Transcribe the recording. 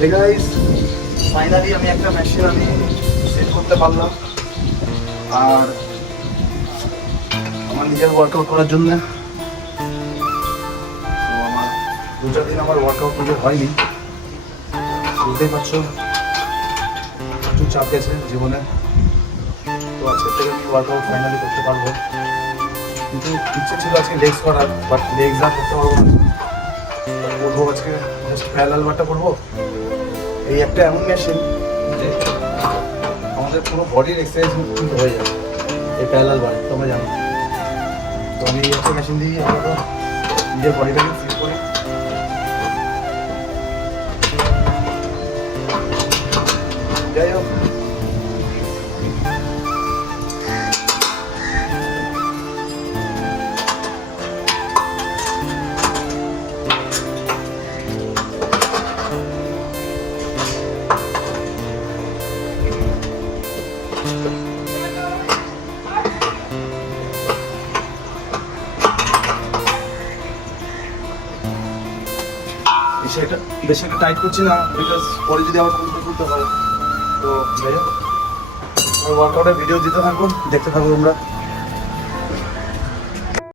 Guys finally আমি একটা machine আমি সেট করতে পারলাম। আর আমার নিজের ওয়ার্কআউট করার জন্য। আমার দু চার দিন আমার ওয়ার্কআউট নিজের হয়নি। বুঝতেই পারছ, প্রচুর চাপ গেছে জীবনে। তো আজকে থেকে আমি ওয়ার্কআউট ফাইনালি করতে পারব। কিন্তু ইচ্ছে ছিল আজকে লেগস করার বাট লেগস আর করতে পারব না। আজকে জাস্ট প্যারালাল বারটা করব। এই একটা এমন মেশিন যে আমাদের পুরো বডির এক্সারসাইজ কিন্তু হয়ে যাবে এই প্যালাল বাড়ি তোমরা জানো। তো আমি এই একটা মেশিন দিয়ে আমরা নিজের বডিটাকে ফিট করি। যাই হোক একটা বেশি একটা টাইট করছি না বিকজ পরে যদি আবার খুলতে খুলতে হয়, তো যাই হোক ওয়ার্কআউটের ভিডিও দিতে থাকুন দেখতে থাকুন তোমরা।